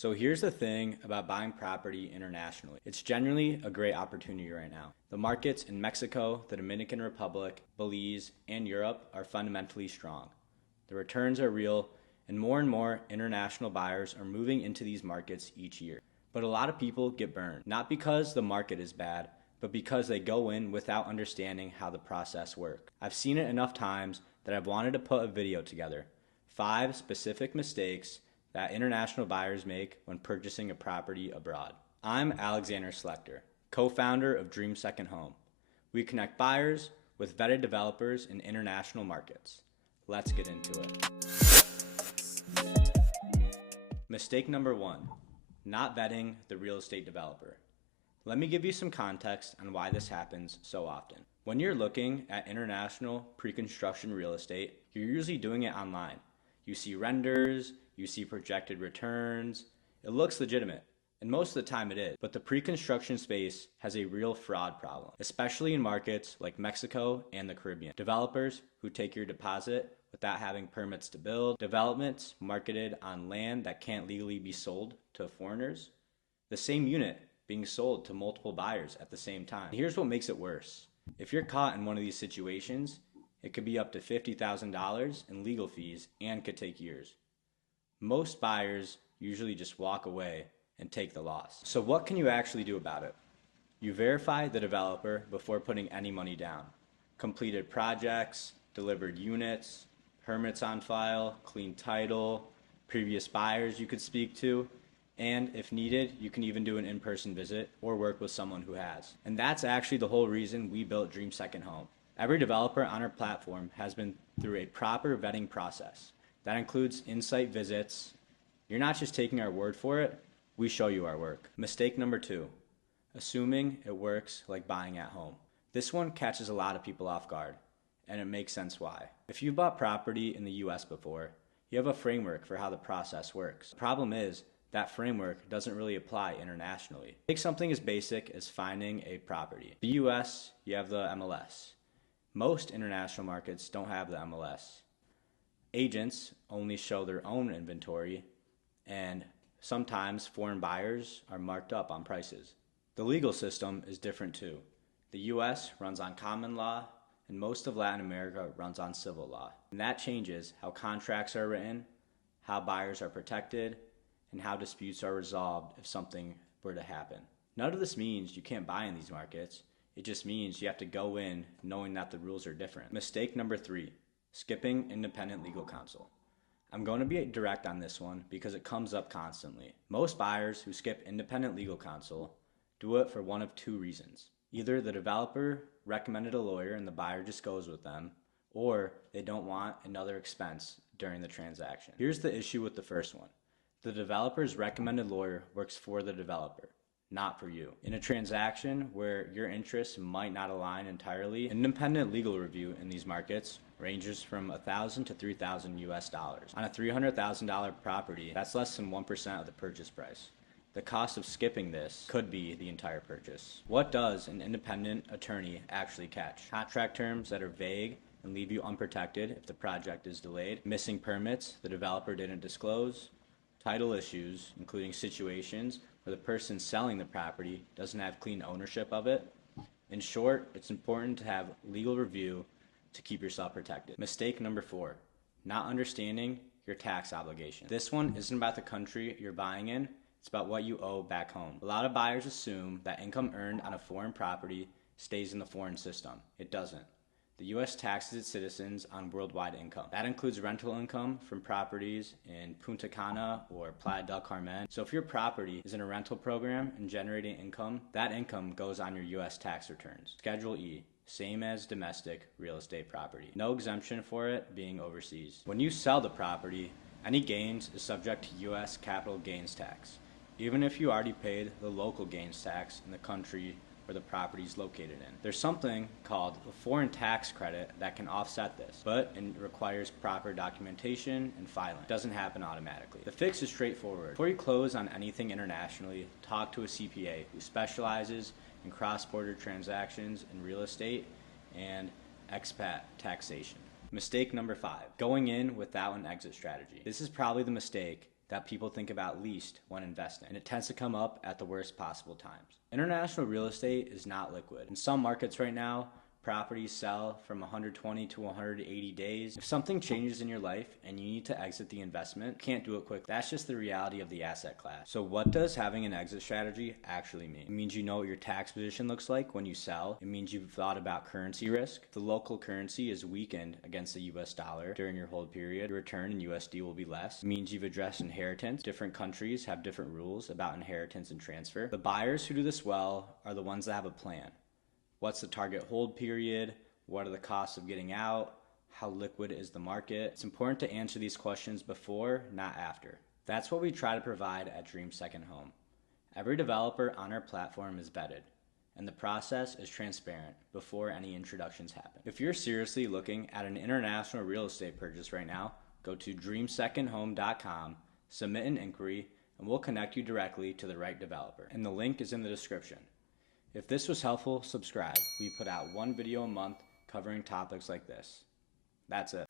So here's the thing about buying property internationally. It's generally a great opportunity right now. The markets in Mexico, the Dominican Republic, Belize, and Europe are fundamentally strong. The returns are real, and more international buyers are moving into these markets each year. But a lot of people get burned, not because the market is bad, but because they go in without understanding how the process works. I've seen it enough times that I've wanted to put a video together. 5 specific mistakes that international buyers make when purchasing a property abroad. I'm Alexander Slechter, co-founder of Dream Second Home. We connect buyers with vetted developers in international markets. Let's get into it. Mistake number 1, not vetting the real estate developer. Let me give you some context on why this happens so often. When you're looking at international pre-construction real estate, you're usually doing it online. You see renders, you see projected returns. It looks legitimate, and most of the time it is. But the pre-construction space has a real fraud problem, especially in markets like Mexico and the Caribbean. Developers who take your deposit without having permits to build, developments marketed on land that can't legally be sold to foreigners, the same unit being sold to multiple buyers at the same time. And here's what makes it worse. If you're caught in one of these situations, it could be up to $50,000 in legal fees and could take years. Most buyers usually just walk away and take the loss. So what can you actually do about it? You verify the developer before putting any money down. Completed projects, delivered units, permits on file, clean title, previous buyers you could speak to, and if needed, you can even do an in-person visit or work with someone who has. And that's actually the whole reason we built Dream Second Home. Every developer on our platform has been through a proper vetting process. That includes in-site visits. You're not just taking our word for it, we show you our work. Mistake number 2, assuming it works like buying at home. This one catches a lot of people off guard, and it makes sense why. If you've bought property in the US before, you have a framework for how the process works. The problem is, that framework doesn't really apply internationally. Take something as basic as finding a property. The US, you have the MLS. Most international markets don't have the MLS. Agents only show their own inventory, and sometimes foreign buyers are marked up on prices. The legal system is different too. The US runs on common law, and most of Latin America runs on civil law. And that changes how contracts are written, how buyers are protected, and how disputes are resolved if something were to happen. None of this means you can't buy in these markets. It just means you have to go in knowing that the rules are different. Mistake number 3, skipping independent legal counsel. I'm going to be direct on this one because it comes up constantly. Most buyers who skip independent legal counsel do it for one of 2 reasons. Either the developer recommended a lawyer and the buyer just goes with them, or they don't want another expense during the transaction. Here's the issue with the first one. The developer's recommended lawyer works for the developer, not for you. In a transaction where your interests might not align entirely, independent legal review in these markets ranges from $1,000 to $3,000 US. On a $300,000 property, that's less than 1% of the purchase price. The cost of skipping this could be the entire purchase. What does an independent attorney actually catch? Contract terms that are vague and leave you unprotected if the project is delayed, missing permits the developer didn't disclose, title issues, including situations where the person selling the property doesn't have clean ownership of it. In short, it's important to have legal review to keep yourself protected. Mistake number 4, not understanding your tax obligation. This one isn't about the country you're buying in, it's about what you owe back home. A lot of buyers assume that income earned on a foreign property stays in the foreign system. It doesn't. The U.S. taxes its citizens on worldwide income. That includes rental income from properties in Punta Cana or Playa del Carmen. So if your property is in a rental program and generating income, that income goes on your U.S. tax returns. Schedule E, same as domestic real estate property. No exemption for it being overseas. When you sell the property, any gains is subject to U.S. capital gains tax, even if you already paid the local gains tax in the country where the property is located in. There's something called a foreign tax credit that can offset this, but it requires proper documentation and filing. It doesn't happen automatically. The fix is straightforward. Before you close on anything internationally, talk to a CPA who specializes in cross-border transactions in real estate and expat taxation. Mistake number 5, going in without an exit strategy. This is probably the mistake that people think about least when investing, and it tends to come up at the worst possible times. International real estate is not liquid. In some markets right now, properties sell from 120 to 180 days. If something changes in your life and you need to exit the investment, you can't do it quick. That's just the reality of the asset class. So what does having an exit strategy actually mean? It means you know what your tax position looks like when you sell. It means you've thought about currency risk. If the local currency is weakened against the US dollar during your hold period, your return in USD will be less. It means you've addressed inheritance. Different countries have different rules about inheritance and transfer. The buyers who do this well are the ones that have a plan. What's the target hold period? What are the costs of getting out? How liquid is the market? It's important to answer these questions before, not after. That's what we try to provide at Dream Second Home. Every developer on our platform is vetted, and the process is transparent before any introductions happen. If you're seriously looking at an international real estate purchase right now, go to dreamsecondhome.com, submit an inquiry, and we'll connect you directly to the right developer. And the link is in the description. If this was helpful, subscribe. We put out one video a month covering topics like this. That's it.